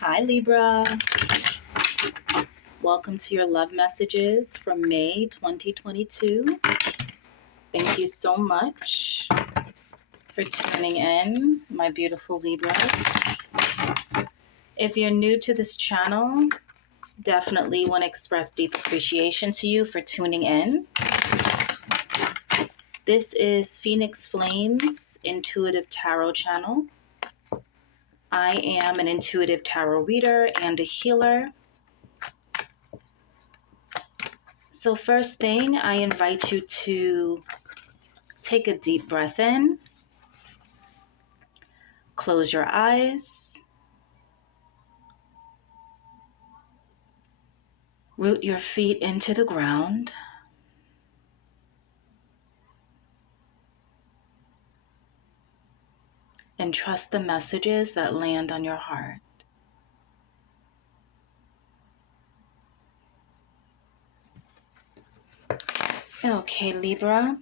Hi, Libra. Welcome to your love messages from May 2022. Thank you so much for tuning in, my beautiful Libras. If you're new to this channel, definitely want to express deep appreciation to you for tuning in. This is Phoenix Flames Intuitive Tarot channel. I am an intuitive tarot reader and a healer. So first thing, I invite you to take a deep breath in, close your eyes, root your feet into the ground, and trust the messages that land on your heart. Okay, Libra.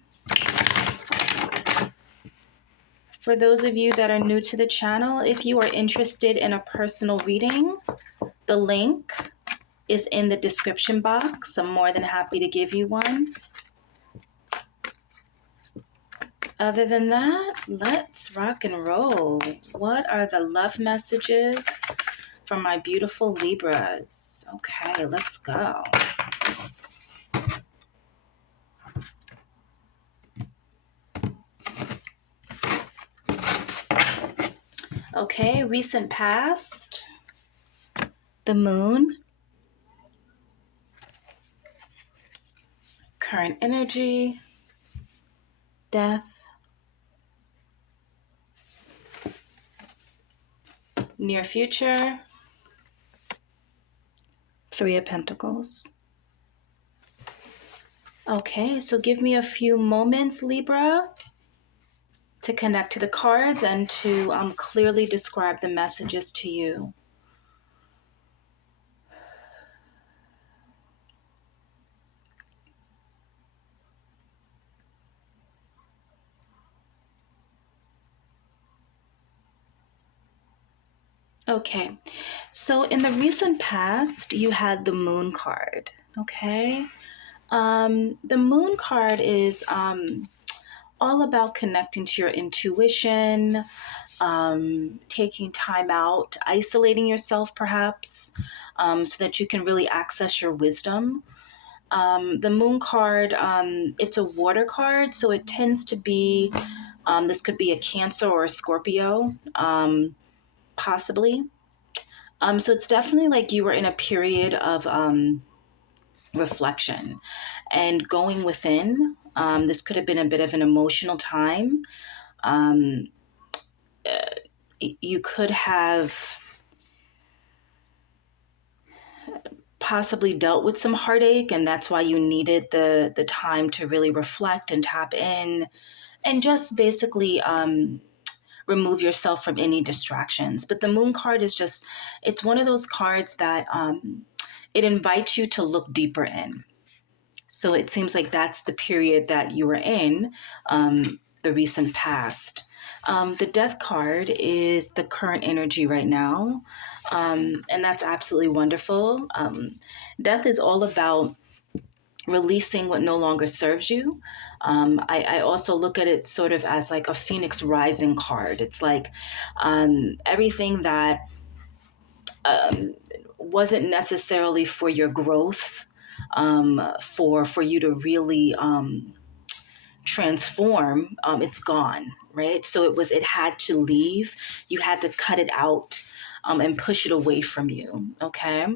For those of you that are new to the channel, if you are interested in a personal reading, the link is in the description box. I'm more than happy to give you one. Other than that, let's rock and roll. What are the love messages for my beautiful Libras? Okay, let's go. Okay, recent past, the moon, current energy, death, near future, Three of Pentacles. Okay, so give me a few moments, Libra, to connect to the cards and to clearly describe the messages to you. Okay, so in the recent past, you had the moon card, okay? The moon card is all about connecting to your intuition, taking time out, isolating yourself perhaps, so that you can really access your wisdom. The moon card, it's a water card, so it tends to be, this could be a Cancer or a Scorpio, possibly. So it's definitely like you were in a period of reflection and going within. This could have been a bit of an emotional time. You could have possibly dealt with some heartache, and that's why you needed the time to really reflect and tap in and just basically remove yourself from any distractions. But the moon card is just, it's one of those cards that it invites you to look deeper in. So it seems like that's the period that you were in, the recent past. The death card is the current energy right now, and that's absolutely wonderful. Death is all about releasing what no longer serves you. I also look at it sort of as like a Phoenix rising card. It's like everything that wasn't necessarily for your growth, for you to really transform, it's gone, right? So it had to leave. You had to cut it out and push it away from you, okay?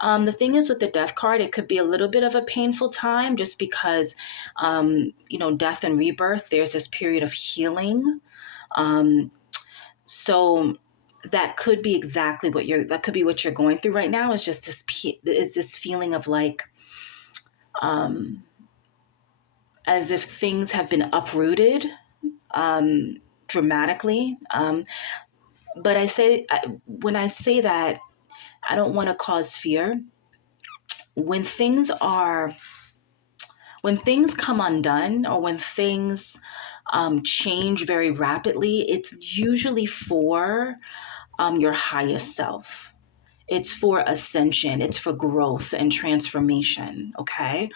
The thing is with the death card, it could be a little bit of a painful time just because, death and rebirth, there's this period of healing. So that could be exactly what you're going through right now, is just this feeling of like, as if things have been uprooted dramatically. But when I say that, I don't want to cause fear. When things come undone, or when things change very rapidly, it's usually for your highest self. It's for ascension. It's for growth and transformation. Okay.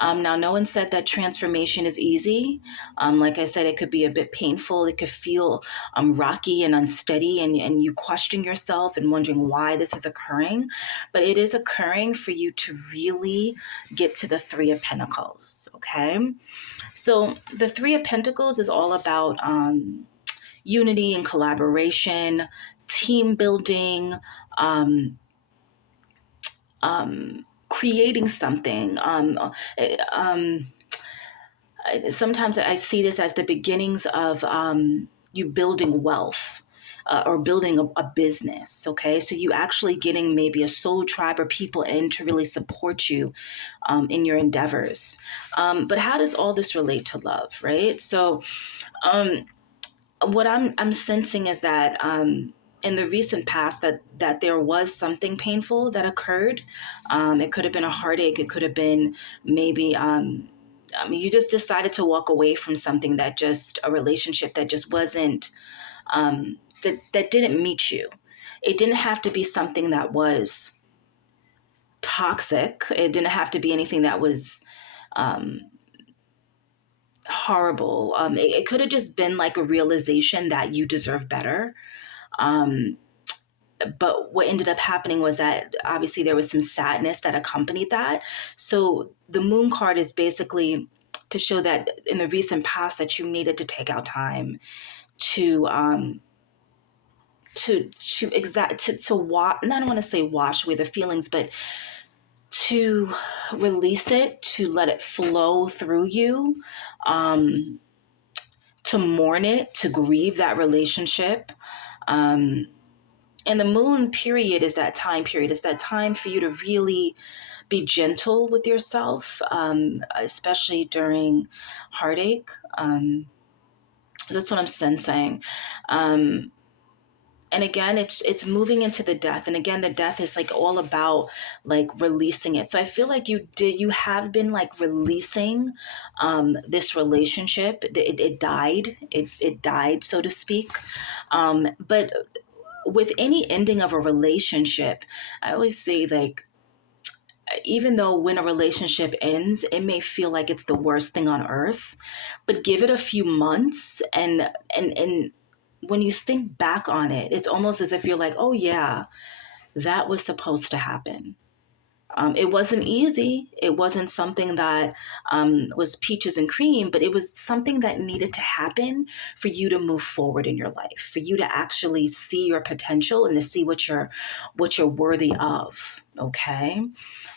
Now, no one said that transformation is easy. Like I said, it could be a bit painful. It could feel rocky and unsteady, and you question yourself and wondering why this is occurring. But it is occurring for you to really get to the Three of Pentacles. Okay. So the Three of Pentacles is all about unity and collaboration, team building, um, creating something. Sometimes I see this as the beginnings of you building wealth. Or building a business, okay? So you actually getting maybe a soul tribe or people in to really support you in your endeavors. But how does all this relate to love, right? So um, what I'm sensing is that in the recent past that there was something painful that occurred. It could have been a heartache. It could have been maybe you just decided to walk away from something that just a relationship that just wasn't that didn't meet you. It didn't have to be something that was toxic. It didn't have to be anything that was um, horrible. It could have just been like a realization that you deserve better. Um, but what ended up happening was that obviously there was some sadness that accompanied that. So the moon card is basically to show that in the recent past that you needed to take out time to not I don't want to say wash away the feelings, but to release it, to let it flow through you, um, to mourn it, to grieve that relationship. Um, and the moon period is that time period. It's that time for you to really be gentle with yourself, especially during heartache. That's what I'm sensing. Um, and again, it's moving into the death, and again the death is like all about like releasing it. So I feel like you have been like releasing this relationship. It died, it died, so to speak. But with any ending of a relationship, I always say like, even though when a relationship ends, it may feel like it's the worst thing on earth, but give it a few months, and when you think back on it, it's almost as if you're like, oh yeah, that was supposed to happen. It wasn't easy. It wasn't something that was peaches and cream, but it was something that needed to happen for you to move forward in your life, for you to actually see your potential and to see what you're worthy of. Okay.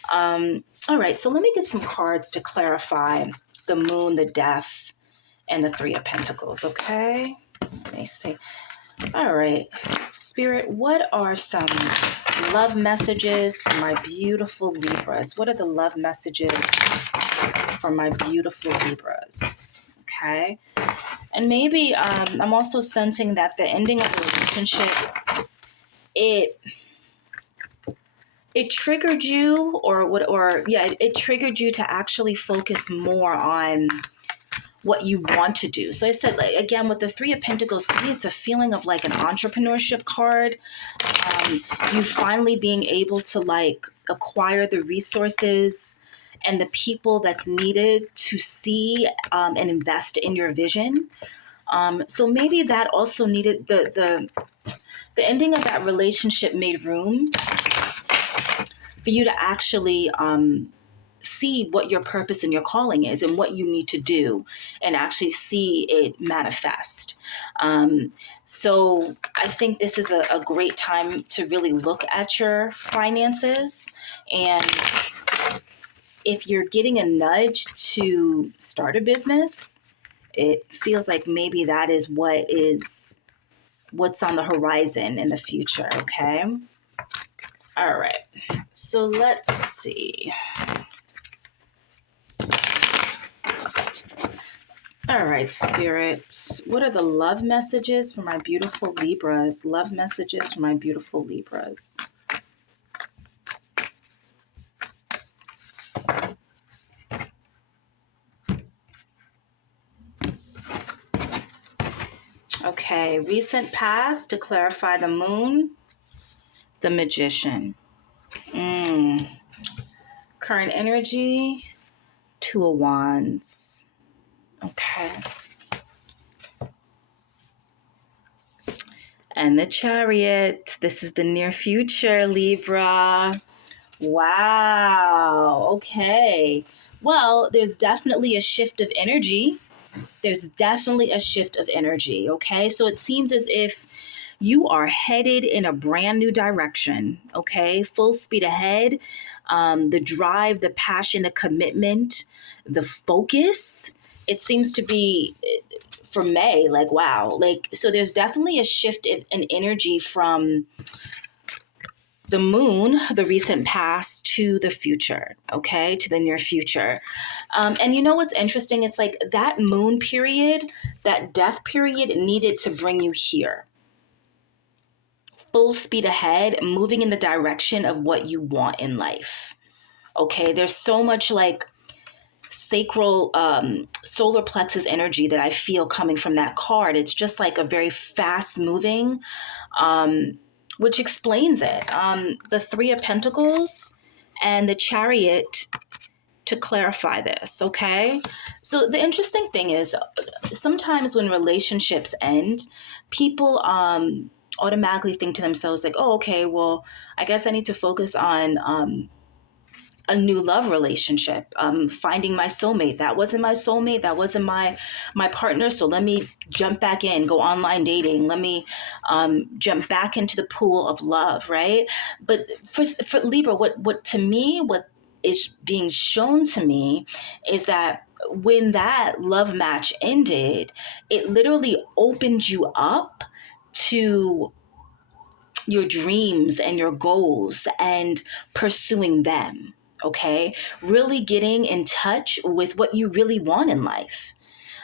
All right. So let me get some cards to clarify the moon, the death, and the Three of Pentacles. Okay. Let me see. All right. Spirit, what are some love messages for my beautiful Libras? What are the love messages for my beautiful Libras? Okay. And maybe I'm also sensing that the ending of the relationship, it triggered you, it triggered you to actually focus more on what you want to do. So I said, like, again, with the Three of Pentacles, to me, it's a feeling of like an entrepreneurship card. You finally being able to like acquire the resources and the people that's needed to see and invest in your vision. So maybe that also needed the ending of that relationship made room for you to actually see what your purpose and your calling is and what you need to do and actually see it manifest. So I think this is a great time to really look at your finances. And if you're getting a nudge to start a business, it feels like maybe that is what's on the horizon in the future. Okay. All right. So let's see. All right, Spirit. What are the love messages for my beautiful Libras? Love messages for my beautiful Libras. Okay, recent past to clarify the moon. The Magician. Current energy, Two of Wands. Okay. And the Chariot. This is the near future, Libra. Wow. Okay. Well, there's definitely a shift of energy. Okay. So it seems as if you are headed in a brand new direction. Okay. Full speed ahead. The drive, the passion, the commitment, the focus. It seems to be for May, like, wow. Like, so there's definitely a shift in energy from the moon, the recent past, to the future, okay, to the near future. And you know what's interesting? It's like that moon period, that death period needed to bring you here. Full speed ahead, moving in the direction of what you want in life. Okay, there's so much like sacral solar plexus energy that I feel coming from that card. It's just like a very fast moving, which explains it. The Three of Pentacles and the Chariot to clarify this, okay? So the interesting thing is sometimes when relationships end, people automatically think to themselves like, oh, okay, well, I guess I need to focus on a new love relationship, finding my soulmate. That wasn't my soulmate. That wasn't my partner. So let me jump back in, go online dating. Let me jump back into the pool of love, right? But for Libra, what to me, what is being shown to me is that when that love match ended, it literally opened you up to your dreams and your goals and pursuing them. Okay, really getting in touch with what you really want in life.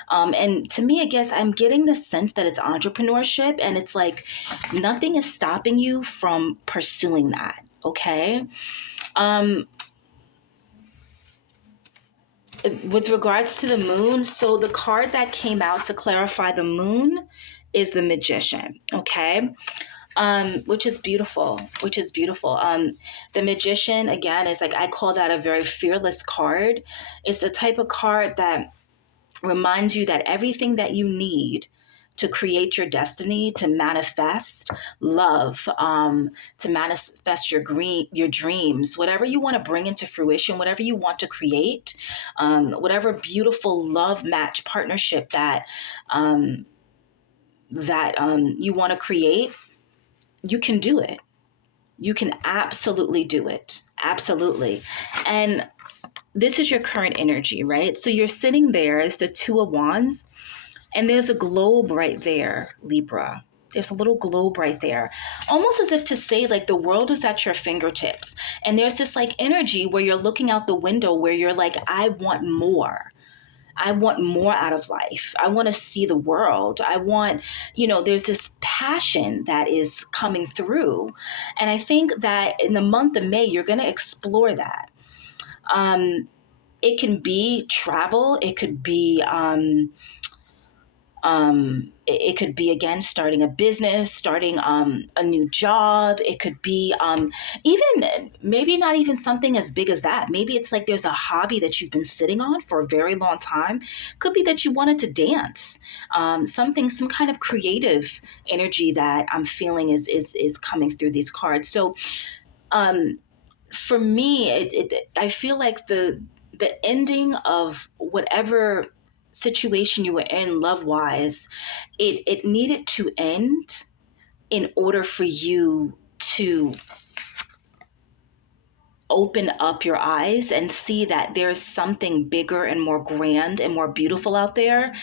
And to me, I guess I'm getting the sense that it's entrepreneurship, and it's like nothing is stopping you from pursuing that. Okay. With regards to the moon, so the card that came out to clarify the moon is the Magician. Okay. Which is beautiful. The Magician, again, is like, I call that a very fearless card. It's the type of card that reminds you that everything that you need to create your destiny, to manifest love, to manifest your dreams, whatever you want to bring into fruition, whatever you want to create, whatever beautiful love match partnership that you want to create, you can do it. You can absolutely do it. Absolutely. And this is your current energy, right? So you're sitting there as the Two of Wands, and there's a globe right there, Libra. There's a little globe right there, almost as if to say, like, the world is at your fingertips. And there's this like energy where you're looking out the window where you're like, I want more. I want more out of life. I want to see the world. I want, there's this passion that is coming through. And I think that in the month of May, you're going to explore that. It can be travel. It could be, it could be, again, starting a business, starting a new job. It could be even maybe not even something as big as that. Maybe it's like there's a hobby that you've been sitting on for a very long time. Could be that you wanted to dance. Some kind of creative energy that I'm feeling is coming through these cards. So for me, I feel like the ending of whatever situation you were in love wise, it needed to end in order for you to open up your eyes and see that there's something bigger and more grand and more beautiful out there,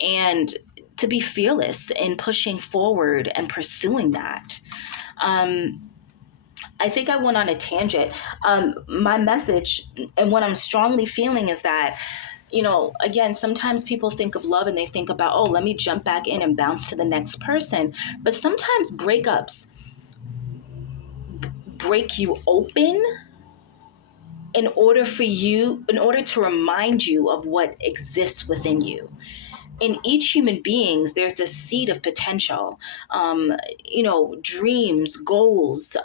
and to be fearless in pushing forward and pursuing that. I think I went on a tangent. My message and what I'm strongly feeling is that, again, sometimes people think of love and they think about, oh, let me jump back in and bounce to the next person. But sometimes breakups break you open in order to remind you of what exists within you. in each human beings, there's this seed of potential, dreams, goals,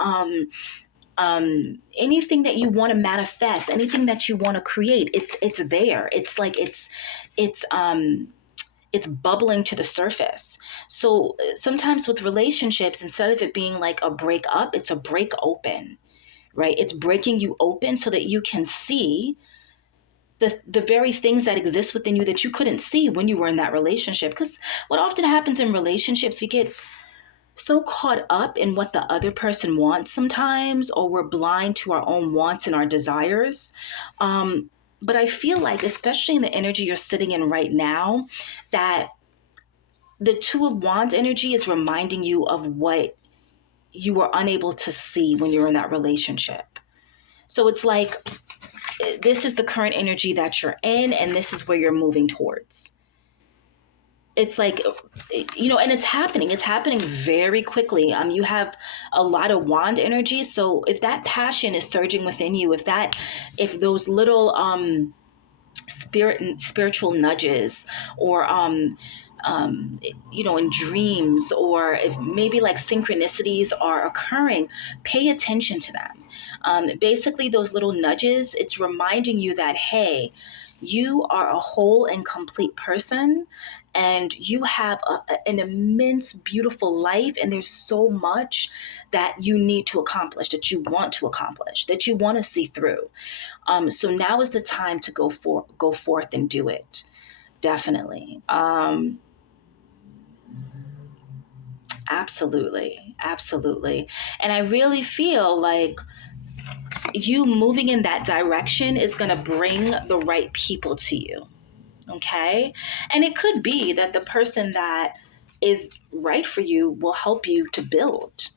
anything that you want to manifest, anything that you want to create. It's there. It's like it's it's bubbling to the surface. So sometimes with relationships, instead of it being like a break up, it's a break open, right? It's breaking you open so that you can see the very things that exist within you that you couldn't see when you were in that relationship. Because what often happens in relationships, we get so caught up in what the other person wants sometimes, or we're blind to our own wants and our desires. But I feel like, especially in the energy you're sitting in right now, that the Two of Wands energy is reminding you of what you were unable to see when you were in that relationship. So it's like, this is the current energy that you're in, and this is where you're moving towards. It's like, and it's happening very quickly. You have a lot of wand energy. So if that passion is surging within you, if those little spiritual nudges, or in dreams, or if maybe like synchronicities are occurring, pay attention to them. Basically, those little nudges, it's reminding you that, hey, you are a whole and complete person, and you have an immense, beautiful life, and there's so much that you need to accomplish, that you want to accomplish, that you want to see through. So now is the time to go forth and do it. Definitely. Absolutely. Absolutely. And I really feel like you moving in that direction is going to bring the right people to you. Okay. And it could be that the person that is right for you will help you to build,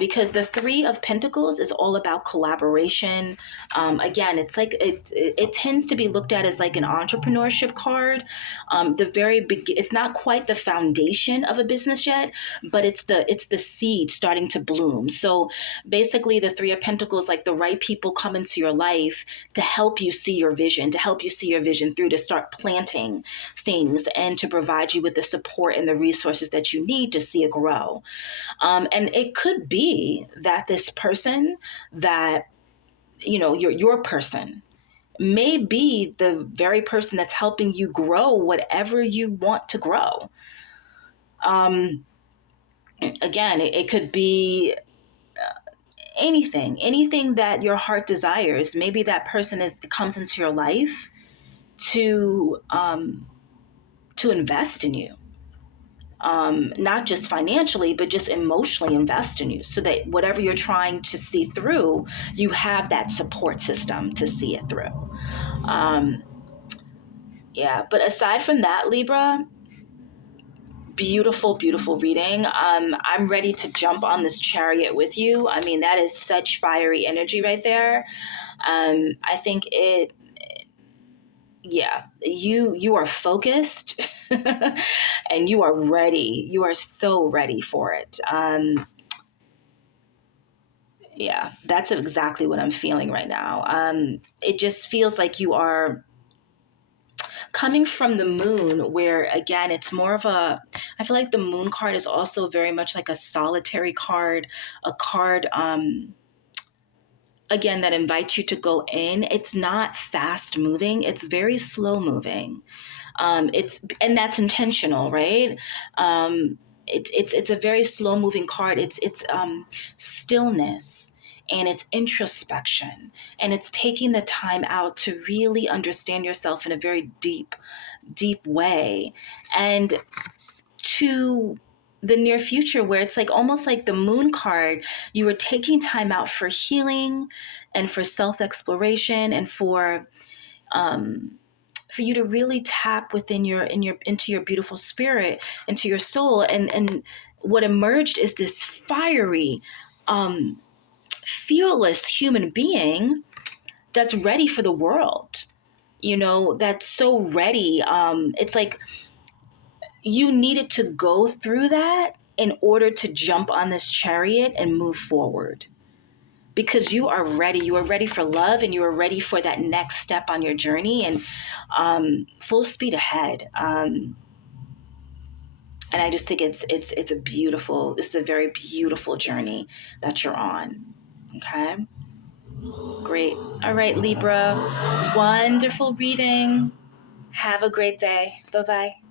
because the Three of Pentacles is all about collaboration. Again, it's like it tends to be looked at as like an entrepreneurship card. It's not quite the foundation of a business yet, but it's the seed starting to bloom. So basically, the Three of Pentacles, like the right people come into your life to help you see your vision, through, to start planting things, and to provide you with the support and the resources that you need to see it grow. And it could be that this person that, your person, may be the very person that's helping you grow whatever you want to grow. Again, it could be anything that your heart desires. Maybe that person comes into your life to invest in you, not just financially, but just emotionally invest in you, so that whatever you're trying to see through, you have that support system to see it through. Yeah, but aside from that, Libra, beautiful, beautiful reading. I'm ready to jump on this chariot with you. I mean, that is such fiery energy right there. I think yeah, you are focused and you are ready. You are so ready for it. Yeah, that's exactly what I'm feeling right now. It just feels like you are coming from the moon, where again, it's more of I feel like the moon card is also very much like a solitary card, a card, again, that invites you to go in. It's not fast moving, it's very slow moving. And that's intentional, right? It's a very slow moving card. It's stillness, and it's introspection, and it's taking the time out to really understand yourself in a very deep way, and to the near future, where it's like almost like the moon card, you were taking time out for healing and for self exploration, and for you to really tap within into your beautiful spirit, into your soul, and what emerged is this fiery, fearless human being that's ready for the world. That's so ready. It's like you needed to go through that in order to jump on this chariot and move forward. because you are ready. You are ready for love, and you are ready for that next step on your journey, and full speed ahead. And I just think it's a beautiful. This is a very beautiful journey that you're on. Okay, great. All right, Libra. Wonderful reading. Have a great day. Bye bye.